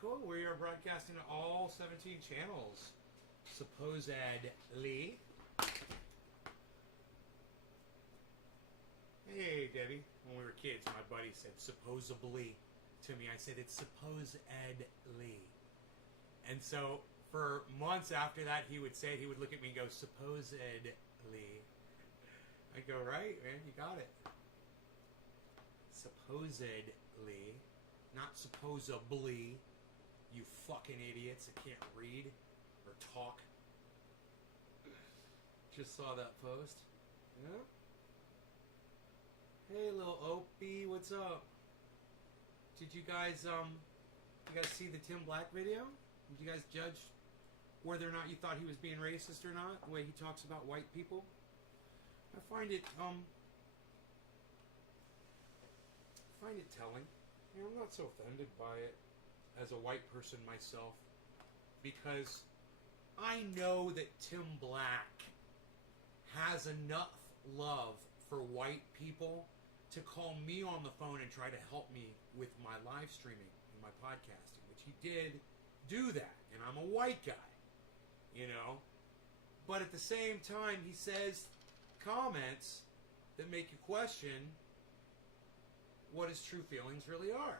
cool. We are broadcasting to all 17 channels, supposedly. Hey, Debbie. When we were kids, my buddy said supposedly to me. I said it's supposedly. And so for months after that, he would say it. He would look at me and go, supposedly. I go, right, man, you got it. Supposedly. Not supposably. You fucking idiots that can't read or talk. Just saw that post. Yeah. Hey, little Opie, what's up? Did you guys see the Tim Black video? Did you guys judge whether or not you thought he was being racist or not? The way he talks about white people? I find it telling. You know, I'm not so offended by it as a white person myself, because I know that Tim Black has enough love for white people to call me on the phone and try to help me with my live streaming and my podcasting, which he did do that, and I'm a white guy, you know. But at the same time, he says comments that make you question what his true feelings really are.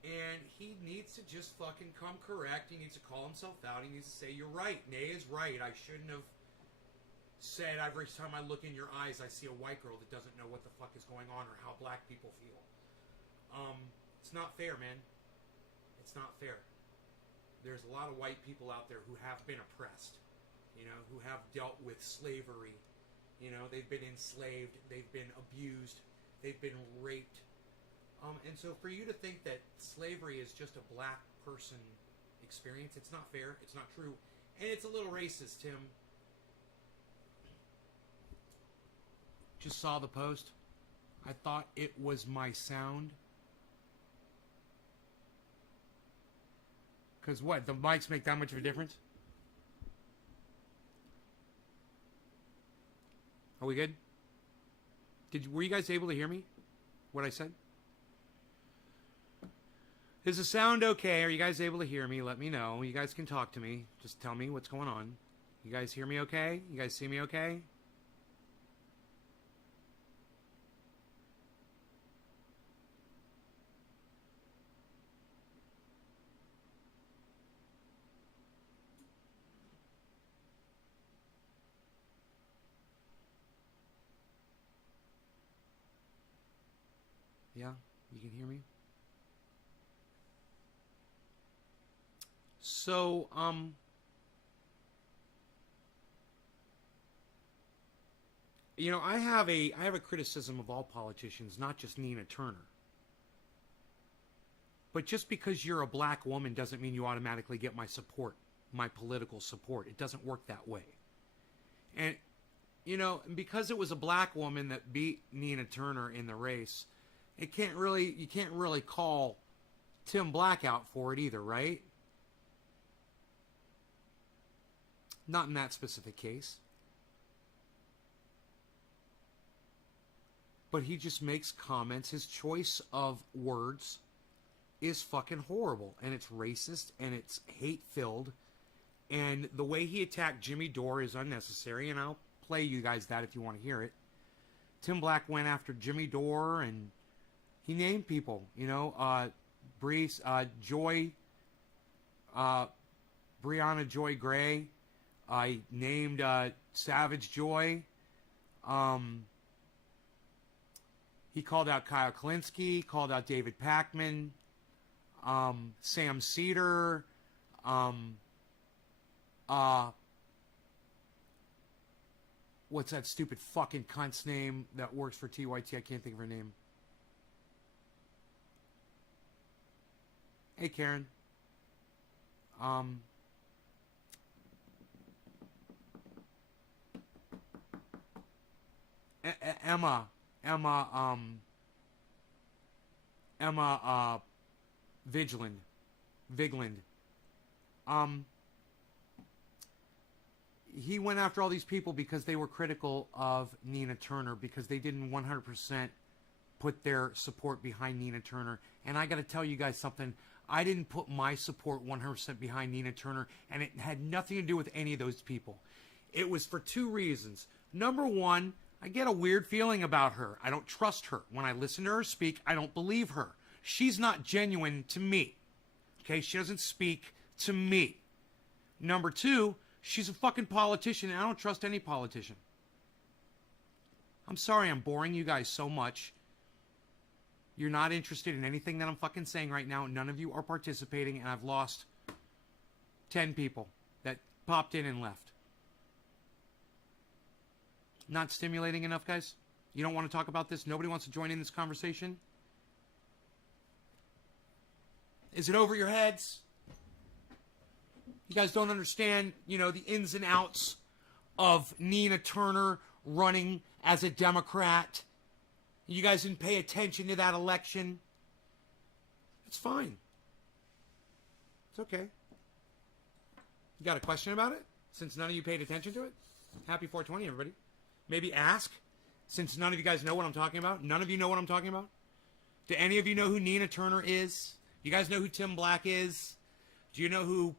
And he needs to just fucking come correct. He needs to call himself out. He needs to say, you're right. Nay is right. I shouldn't have said every time I look in your eyes I see a white girl that doesn't know what the fuck is going on or how black people feel. It's not fair, man. It's not fair. There's a lot of white people out there who have been oppressed, you know, who have dealt with slavery. You know, they've been enslaved, they've been abused, they've been raped. And so for you to think that slavery is just a black person experience, it's not fair, it's not true, and it's a little racist, Tim. Just saw the post. I thought it was my sound. Because what, the mics make that much of a difference? Are we good? Were you guys able to hear me? What I said? Is the sound okay? Are you guys able to hear me? Let me know. You guys can talk to me. Just tell me what's going on. You guys hear me okay? You guys see me okay? Yeah, you can hear me? So, you know, I have a criticism of all politicians, not just Nina Turner. But just because you're a black woman doesn't mean you automatically get my support, my political support. It doesn't work that way. And, you know, because it was a black woman that beat Nina Turner in the race, you can't really call Tim Black out for it either, right? Not in that specific case. But he just makes comments. His choice of words is fucking horrible. And it's racist. And it's hate-filled. And the way he attacked Jimmy Dore is unnecessary. And I'll play you guys that if you want to hear it. Tim Black went after Jimmy Dore. And he named people. You know, Joy. Breonna Joy Gray. I named Savage Joy. He called out Kyle Kalinske, called out David Pakman, Sam Cedar, what's that stupid fucking cunt's name that works for TYT? I can't think of her name. Hey, Karen. Emma Vigeland. He went after all these people because they were critical of Nina Turner, because they didn't 100% put their support behind Nina Turner. And I got to tell you guys something. I didn't put my support 100% behind Nina Turner, and it had nothing to do with any of those people. It was for two reasons. Number one, I get a weird feeling about her. I don't trust her. When I listen to her speak, I don't believe her. She's not genuine to me. Okay, she doesn't speak to me. Number two, she's a fucking politician, and I don't trust any politician. I'm sorry I'm boring you guys so much. You're not interested in anything that I'm fucking saying right now. None of you are participating, and I've lost 10 people that popped in and left. Not stimulating enough, guys? You don't want to talk about this? Nobody wants to join in this conversation? Is it over your heads? You guys don't understand, the ins and outs of Nina Turner running as a Democrat. You guys didn't pay attention to that election. It's fine. It's okay. You got a question about it? Since none of you paid attention to it? Happy 420, everybody. Maybe ask, since none of you guys know what I'm talking about. None of you know what I'm talking about. Do any of you know who Nina Turner is? You guys know who Tim Black is? Do you know who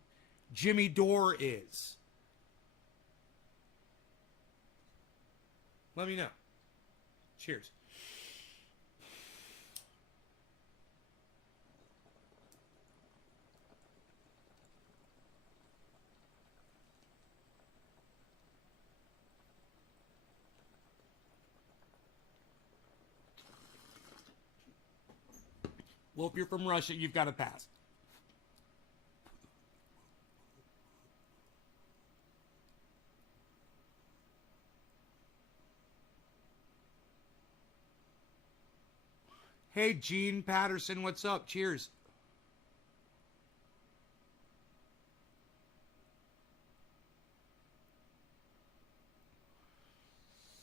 Jimmy Dore is? Let me know. Cheers. Well, if you're from Russia, you've got to pass. Hey, Gene Patterson, what's up? Cheers.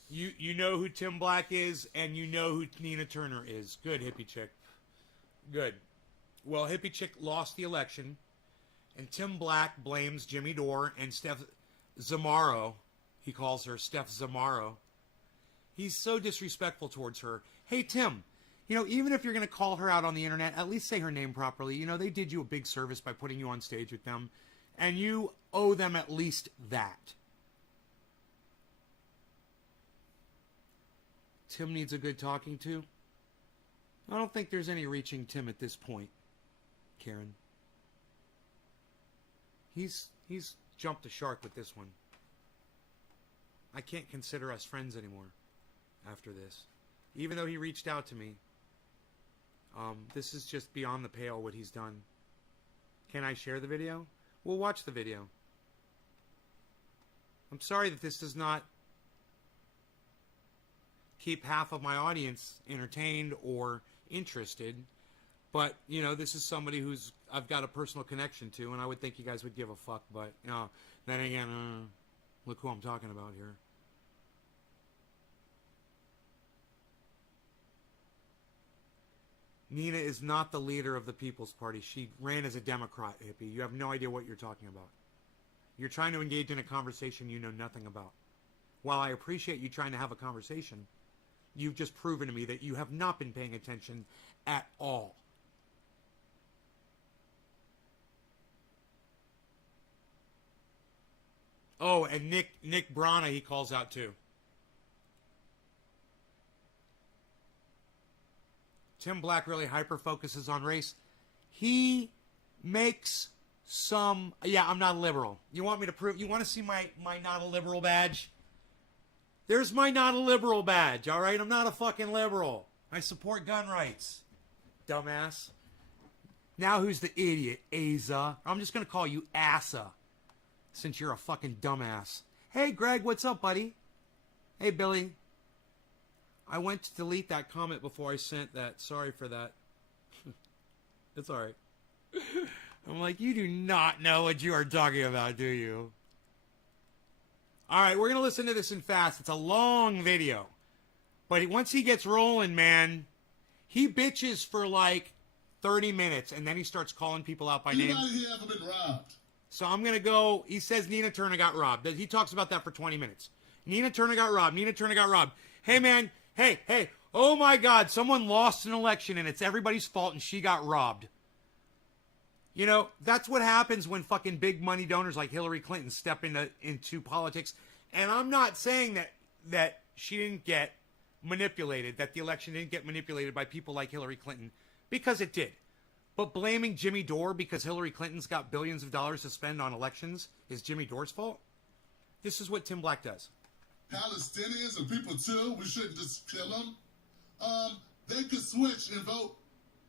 You know who Tim Black is, and you know who Nina Turner is. Good, hippie chick. Good. Well, hippie chick lost the election, and Tim Black blames Jimmy Dore and Steph Zamaro. He calls her Steph Zamaro. He's so disrespectful towards her. Hey, Tim, even if you're going to call her out on the internet, at least say her name properly. They did you a big service by putting you on stage with them, and you owe them at least that. Tim needs a good talking to. I don't think there's any reaching Tim at this point, Karen. He's jumped the shark with this one. I can't consider us friends anymore after this. Even though he reached out to me, this is just beyond the pale what he's done. Can I share the video? We'll watch the video. I'm sorry that this does not keep half of my audience entertained or interested, but this is somebody who's I've got a personal connection to, and I would think you guys would give a fuck, but then again, look who I'm talking about here. Nina is not the leader of the People's Party. She ran as a Democrat, hippie. You have no idea what you're talking about. You're trying to engage in a conversation you know nothing about. While I appreciate you trying to have a conversation, you've just proven to me that you have not been paying attention at all. Oh, and Nick Brana he calls out too. Tim Black really hyper-focuses on race. He makes some... Yeah, I'm not a liberal. You want me to prove... You want to see my not a liberal badge? There's my not a liberal badge, all right? I'm not a fucking liberal. I support gun rights. Dumbass. Now who's the idiot? Asa. I'm just going to call you Asa, since you're a fucking dumbass. Hey, Greg, what's up, buddy? Hey, Billy. I went to delete that comment before I sent that. Sorry for that. It's all right. I'm like, you do not know what you are talking about, do you? All right, we're going to listen to this in fast. It's a long video. But once he gets rolling, man, he bitches for like 30 minutes, and then he starts calling people out by name. Anybody here ever been robbed? So I'm going to go, he says Nina Turner got robbed. He talks about that for 20 minutes. Nina Turner got robbed. Nina Turner got robbed. Hey, man, hey, Oh my God, someone lost an election and it's everybody's fault and she got robbed. You know, that's what happens when fucking big money donors like Hillary Clinton step into politics. And I'm not saying that she didn't get manipulated, that the election didn't get manipulated by people like Hillary Clinton, because it did. But blaming Jimmy Dore because Hillary Clinton's got billions of dollars to spend on elections is Jimmy Dore's fault? This is what Tim Black does. Palestinians and people too, we shouldn't just kill them. They could switch and vote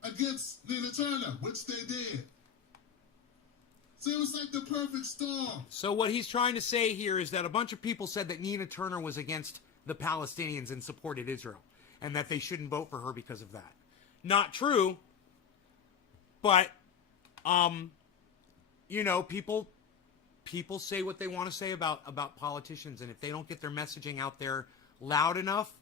against Nina Turner, which they did. So it was like the perfect storm. So what he's trying to say here is that a bunch of people said that Nina Turner was against the Palestinians and supported Israel, and that they shouldn't vote for her because of that. Not true, but, you know, people say what they want to say about politicians, and if they don't get their messaging out there loud enough,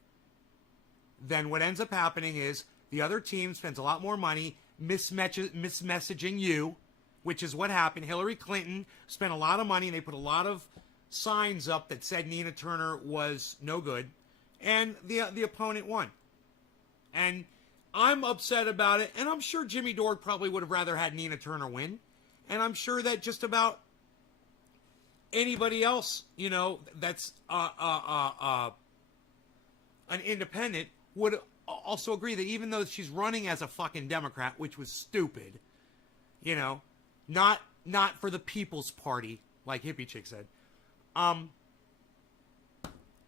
then what ends up happening is the other team spends a lot more money mismessaging you, which is what happened. Hillary Clinton spent a lot of money, and they put a lot of signs up that said Nina Turner was no good, and the opponent won. And I'm upset about it, and I'm sure Jimmy Dore probably would have rather had Nina Turner win, and I'm sure that just about anybody else, you know, that's an independent would also agree that even though she's running as a fucking Democrat, which was stupid, you know, not for the People's Party, like Hippie Chick said,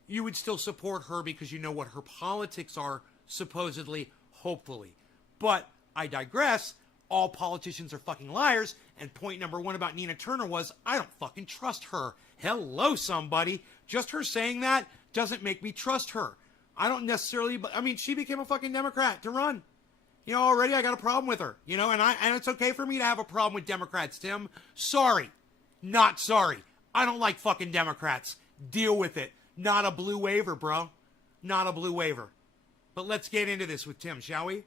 you would still support her because you know what her politics are, supposedly, hopefully. But I digress. All politicians are fucking liars. And point number one about Nina Turner was, I don't fucking trust her. Hello, somebody. Just her saying that doesn't make me trust her. I don't necessarily, but I mean, she became a fucking Democrat to run. You know, already I got a problem with her. You know, and it's okay for me to have a problem with Democrats, Tim. Sorry. Not sorry. I don't like fucking Democrats. Deal with it. Not a blue waiver, bro. Not a blue waiver. But let's get into this with Tim, shall we?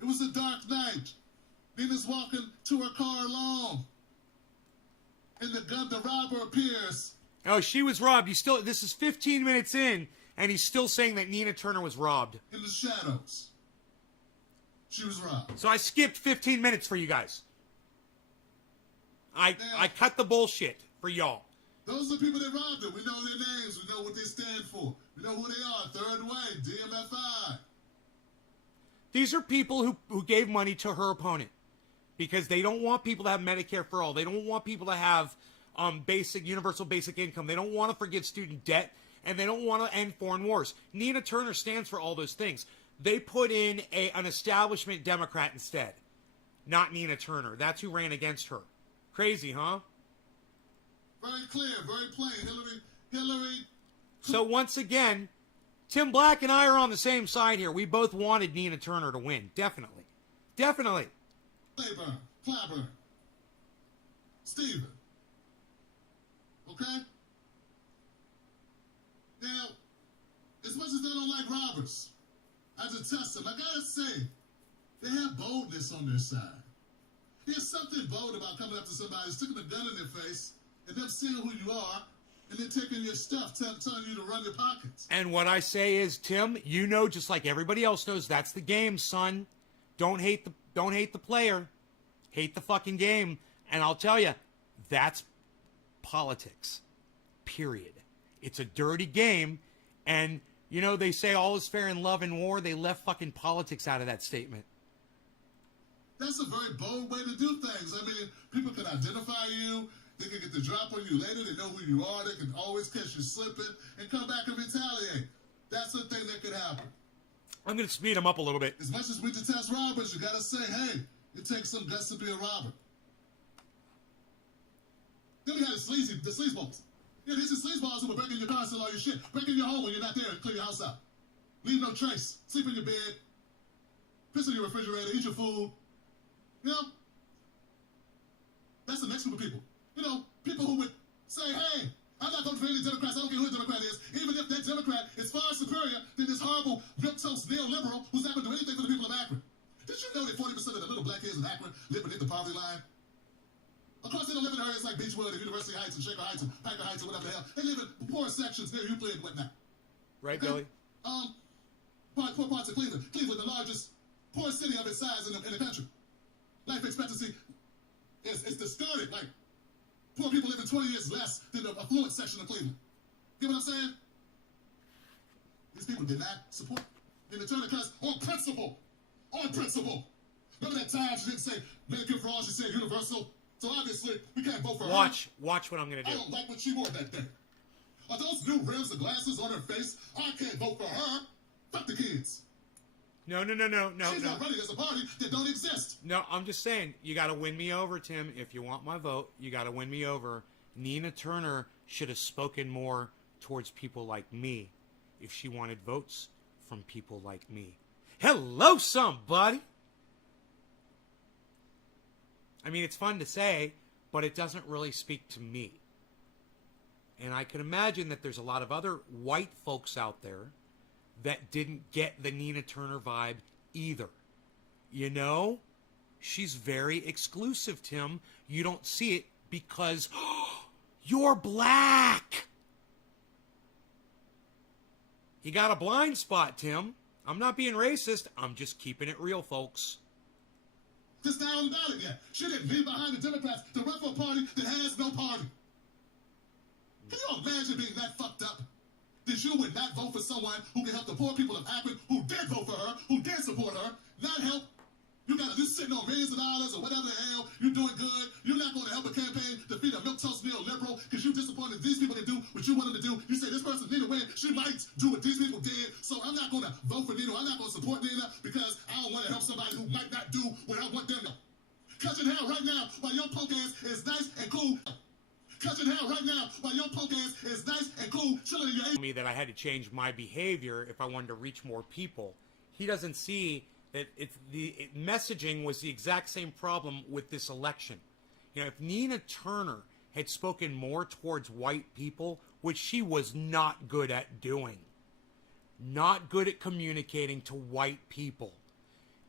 It was a dark night. Nina's walking to her car alone. And the robber appears. Oh, she was robbed. This is 15 minutes in, and he's still saying that Nina Turner was robbed. In the shadows. She was robbed. So I skipped 15 minutes for you guys. I cut the bullshit for y'all. Those are the people that robbed her. We know their names. We know what they stand for. We know who they are. Third Way, DMFI. These are people who gave money to her opponent because they don't want people to have Medicare for all. They don't want people to have universal basic income. They don't want to forgive student debt, and they don't want to end foreign wars. Nina Turner stands for all those things. They put in an establishment Democrat instead, not Nina Turner. That's who ran against her. Crazy, huh? Very clear, very plain. Hillary. So once again, Tim Black and I are on the same side here. We both wanted Nina Turner to win. Definitely. Definitely. Clyburn. Steven. Okay? Now, as much as they don't like robbers, I detest them. I gotta say, they have boldness on their side. There's something bold about coming up to somebody, sticking a gun in their face, and them seeing who you are, and then taking your stuff, telling you to run your pockets. And what I say is, Tim, you know, just like everybody else knows, that's the game, son. Don't hate the player. Hate the fucking game. And I'll tell you, that's politics. Period. It's a dirty game. And, you know, they say all is fair in love and war. They left fucking politics out of that statement. That's a very bold way to do things. I mean, people can identify you. They can get the drop on you later. They know who you are. They can always catch you slipping and come back and retaliate. That's the thing that could happen. I'm going to speed him up a little bit. As much as we detest robbers, you got to say, hey, it takes some guts to be a robber. Then we got the sleazeballs. Yeah, these are sleazeballs who will break in your car and steal all your shit. Break in your home when you're not there and clear your house out. Leave no trace. Sleep in your bed. Piss in your refrigerator. Eat your food. You know? That's the next group of people. You know, people who would say, hey, I'm not going to defend any Democrats. I don't care who a Democrat is. Even if that Democrat is far superior than this horrible, milquetoast neoliberal who's not going to do anything for the people of Akron. Did you know that 40% of the little black kids in Akron live beneath the poverty line? Of course, they don't live in areas like Beechwood and University Heights and Shaker Heights and Packer Heights and whatever the hell. They live in poor sections near Euclid and whatnot. Right, okay? Billy? poor parts of Cleveland. Cleveland, the largest poor city of its size in the country. Life expectancy is discarded. Like, poor people living 20 years less than the affluent section of Cleveland. Get what I'm saying? These people did not support the Turner Class on principle. On principle. Remember that time she didn't say Medicare for all, she said universal? So obviously, we can't vote for her. Watch what I'm going to I do. don't like what she wore that day. Are those new rims of glasses on her face? I can't vote for her. Fuck the kids. No. She's not running as a party that don't exist. No, I'm just saying, you got to win me over, Tim. If you want my vote, you got to win me over. Nina Turner should have spoken more towards people like me if she wanted votes from people like me. Hello, somebody. I mean, it's fun to say, but it doesn't really speak to me. And I can imagine that there's a lot of other white folks out there that didn't get the Nina Turner vibe either. You know? She's very exclusive, Tim. You don't see it because you're black. You got a blind spot, Tim. I'm not being racist. I'm just keeping it real, folks. Just down the ballot yet. She didn't leave behind the Democrats to run for a party that has no party. Can you imagine being that fucked up? That you would not vote for someone who can help the poor people of Akron, who did vote for her, who did support her, not help. You got to just sitting on millions of dollars or whatever the hell, you're doing good. You're not going to help a campaign defeat a milquetoast neoliberal because you're disappointed these people didn't do what you want them to do. You say this person need to win. She might do what these people did. So I'm not going to vote for Nina. I'm not going to support Nina because I don't want to help somebody who might not do what I want them to. Catching hell right now while your punk ass is nice and cool. Catching hell right now while your punk ass is nice and cool, chilling in your... Me that I had to change my behavior if I wanted to reach more people. He doesn't see that messaging was the exact same problem with this election. You know, if Nina Turner had spoken more towards white people, which she was not good at doing, not good at communicating to white people.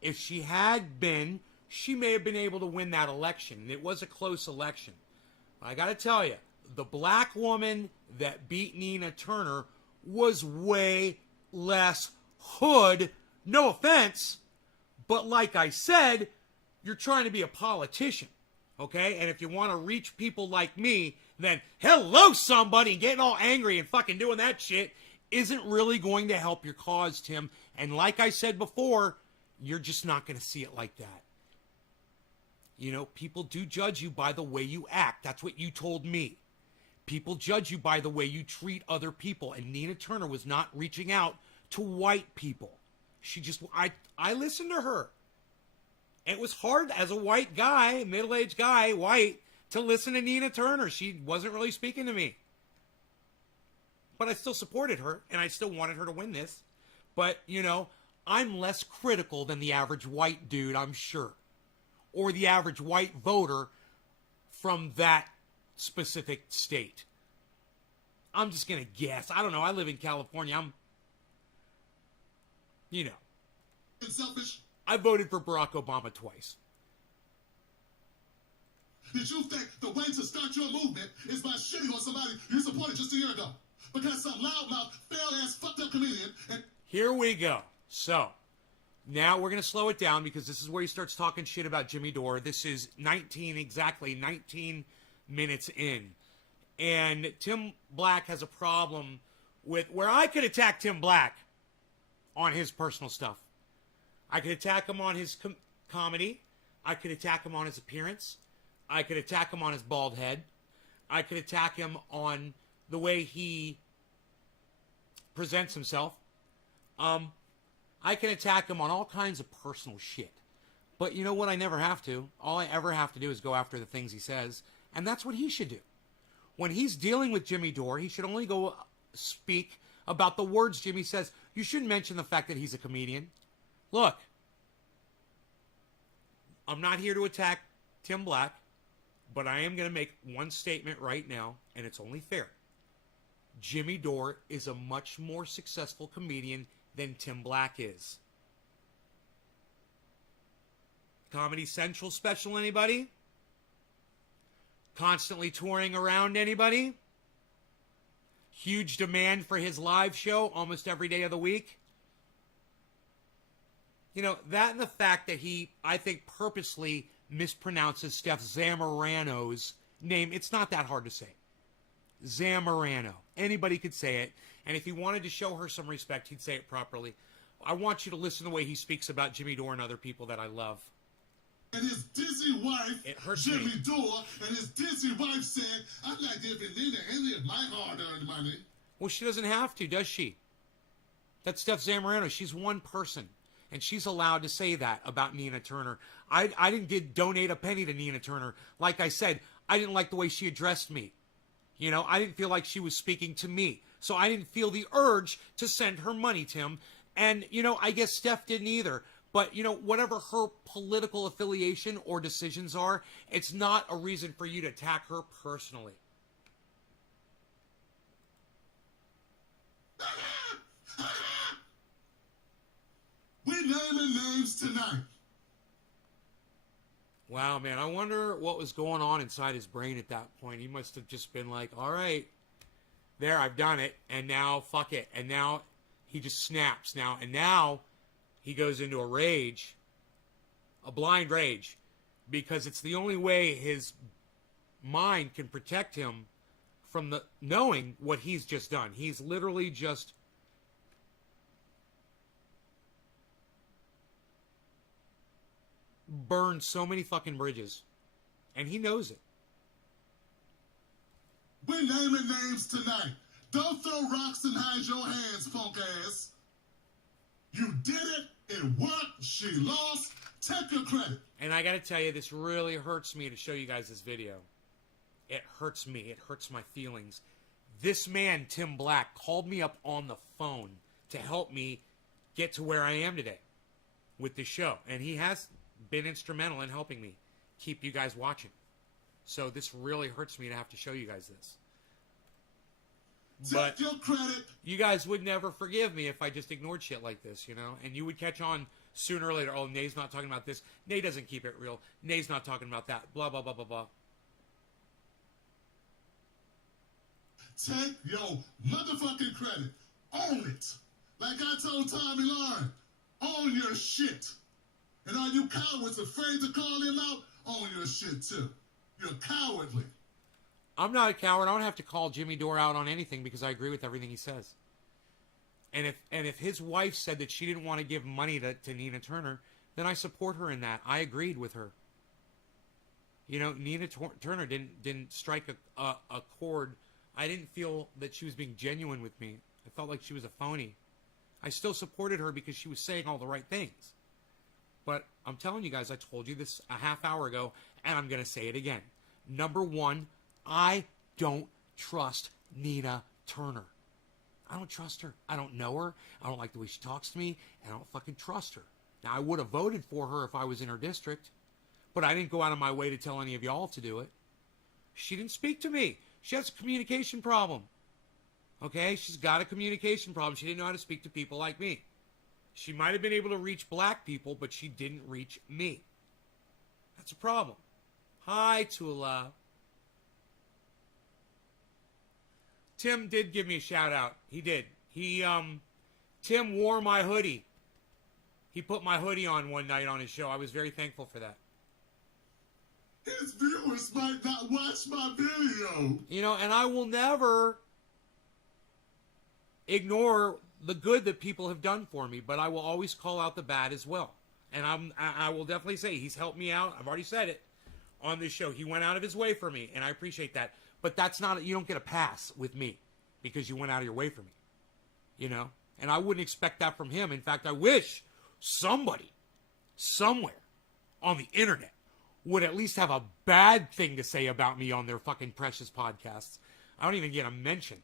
If she had been, she may have been able to win that election. And it was a close election. I got to tell you, the black woman that beat Nina Turner was way less hood. No offense, but like I said, you're trying to be a politician, okay? And if you want to reach people like me, then hello, somebody, and getting all angry and fucking doing that shit isn't really going to help your cause, Tim. And like I said before, you're just not going to see it like that. You know, people do judge you by the way you act. That's what you told me. People judge you by the way you treat other people. And Nina Turner was not reaching out to white people. She just, I listened to her. It was hard as a white guy, middle-aged guy, white, to listen to Nina Turner. She wasn't really speaking to me. But I still supported her, and I still wanted her to win this. But, you know, I'm less critical than the average white dude, I'm sure. Or the average white voter from that specific state. I'm just going to guess. I don't know. I live in California. You know. Selfish. I voted for Barack Obama twice. Did you think the way to start your movement is by shitting on somebody you supported just a year ago? Because some loudmouth, fail-ass, fucked-up comedian... And here we go. So... now we're going to slow it down because this is where he starts talking shit about Jimmy Dore. This is 19 minutes in. And Tim Black has a problem with where I could attack Tim Black on his personal stuff. I could attack him on his comedy. I could attack him on his appearance. I could attack him on his bald head. I could attack him on the way he presents himself. I can attack him on all kinds of personal shit. But you know what? I never have to. All I ever have to do is go after the things he says. And that's what he should do. When he's dealing with Jimmy Dore, he should only go speak about the words Jimmy says. You shouldn't mention the fact that he's a comedian. Look, I'm not here to attack Tim Black, but I am going to make one statement right now, and it's only fair. Jimmy Dore is a much more successful comedian than Tim Black is. Comedy Central special, anybody? Constantly touring around, anybody? Huge demand for his live show almost every day of the week. You know, that and the fact that he, I think, purposely mispronounces Steph Zamorano's name. It's not that hard to say. Zamorano. Anybody could say it. And if he wanted to show her some respect, he'd say it properly. I want you to listen to the way he speaks about Jimmy Dore and other people that I love. And his dizzy wife, It hurts Jimmy me. Dore, and his dizzy wife said, I'd like to give Nina any of my hard-earned money. Well, she doesn't have to, does she? That's Steph Zamorano. She's one person. And she's allowed to say that about Nina Turner. I didn't donate a penny to Nina Turner. Like I said, I didn't like the way she addressed me. You know, I didn't feel like she was speaking to me. So I didn't feel the urge to send her money, Tim. And, you know, I guess Steph didn't either. But, you know, whatever her political affiliation or decisions are, it's not a reason for you to attack her personally. We naming names tonight. Wow, man, I wonder what was going on inside his brain at that point. He must have just been like, all right, there, I've done it, and now, fuck it. And now he just snaps now. And now he goes into a rage, a blind rage, because it's the only way his mind can protect him from the knowing what he's just done. He's literally just burned so many fucking bridges, and he knows it. We naming names tonight. Don't throw rocks and hide your hands, punk ass. You did it. It worked. She lost. Take your credit. And I gotta tell you, this really hurts me to show you guys this video. It hurts me. It hurts my feelings. This man, Tim Black, called me up on the phone to help me get to where I am today with this show. And he has been instrumental in helping me keep you guys watching. So this really hurts me to have to show you guys this. But Take your credit. you guys would never forgive me if I just ignored shit like this, you know? And you would catch on sooner or later. Oh, Nay's not talking about this. Nay doesn't keep it real. Nay's not talking about that. Blah, blah, blah, blah, blah. Take your motherfucking credit. Own it. Like I told Tommy Lauren, own your shit. And all you cowards afraid to call him out, own your shit too. You're cowardly. I'm not a coward. I don't have to call Jimmy Dore out on anything because I agree with everything he says. And if his wife said that she didn't want to give money to Nina Turner, then I support her in that. I agreed with her. You know, Nina Turner didn't strike a chord. I didn't feel that she was being genuine with me. I felt like she was a phony. I still supported her because she was saying all the right things. But I'm telling you guys, I told you this a half hour ago, and I'm going to say it again. Number one, I don't trust Nina Turner. I don't trust her. I don't know her. I don't like the way she talks to me, and I don't fucking trust her. Now, I would have voted for her if I was in her district, but I didn't go out of my way to tell any of y'all to do it. She didn't speak to me. She has a communication problem. Okay? She's got a communication problem. She didn't know how to speak to people like me. She might have been able to reach black people, but she didn't reach me. That's a problem. Hi, Tula. Tim did give me a shout out. He did. Tim wore my hoodie. He put my hoodie on one night on his show. I was very thankful for that. His viewers might not watch my video. You know, and I will never ignore the good that people have done for me, but I will always call out the bad as well. And I will definitely say he's helped me out. I've already said it on this show. He went out of his way for me, and I appreciate that. But that's not, you don't get a pass with me because you went out of your way for me. You know? And I wouldn't expect that from him. In fact, I wish somebody, somewhere on the internet would at least have a bad thing to say about me on their fucking precious podcasts. I don't even get a mention.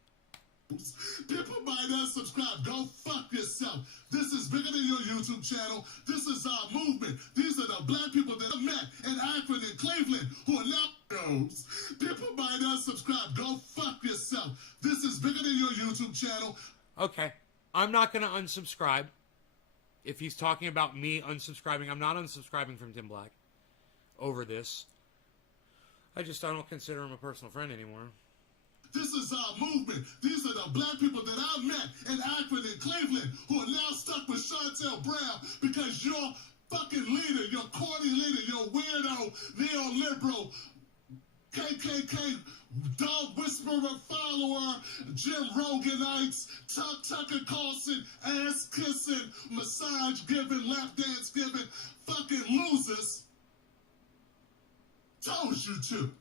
People might unsubscribe. Go fuck yourself. This is bigger than your YouTube channel. This is our movement. These are the black people that I met in Akron and Cleveland who are now those. People might unsubscribe. Go fuck yourself. This is bigger than your YouTube channel. Okay. I'm not going to unsubscribe. If he's talking about me unsubscribing, I'm not unsubscribing from Tim Black over this. I don't consider him a personal friend anymore. This is our movement. These are the black people that I met in Akron and Cleveland who are now stuck with Chantel Brown because your fucking leader, your corny leader, your weirdo, neoliberal, KKK, dog whisperer follower, Jim Roganites, Tucker Carlson, ass kissing, massage giving, lap dance giving, fucking losers. Told you to.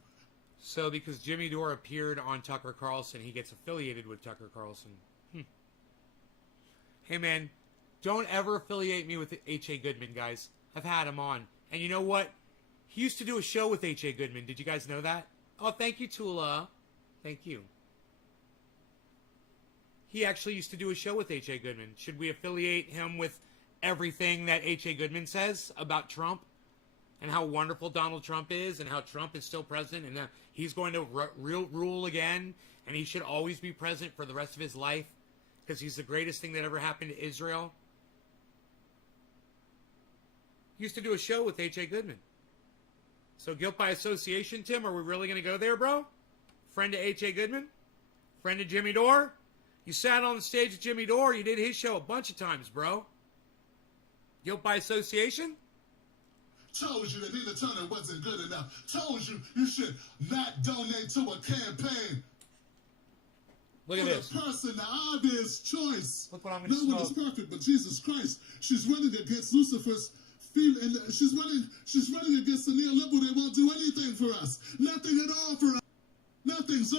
So because Jimmy Dore appeared on Tucker Carlson, he gets affiliated with Tucker Carlson. Hey man, don't ever affiliate me with H.A. Goodman, guys. I've had him on. And you know what? He used to do a show with H.A. Goodman. Did you guys know that? Oh, thank you, Tula. Thank you. He actually used to do a show with H.A. Goodman. Should we affiliate him with everything that H.A. Goodman says about Trump? And how wonderful Donald Trump is, and how Trump is still president, and that he's going to rule again, and he should always be president for the rest of his life, because he's the greatest thing that ever happened to Israel. He used to do a show with H.A. Goodman. So guilt by association, Tim, are we really going to go there, bro? Friend of H.A. Goodman? Friend of Jimmy Dore? You sat on the stage with Jimmy Dore, you did his show a bunch of times, bro. Guilt by association? Told you that Nina Turner wasn't good enough. Told you you should not donate to a campaign. Look at this. For the person, the obvious choice. Look what I'm going to No one is smoke. perfect, but Jesus Christ. She's running against Lucifer's female, and she's running against the neoliberal. They won't do anything for us. Nothing at all for us. Nothing.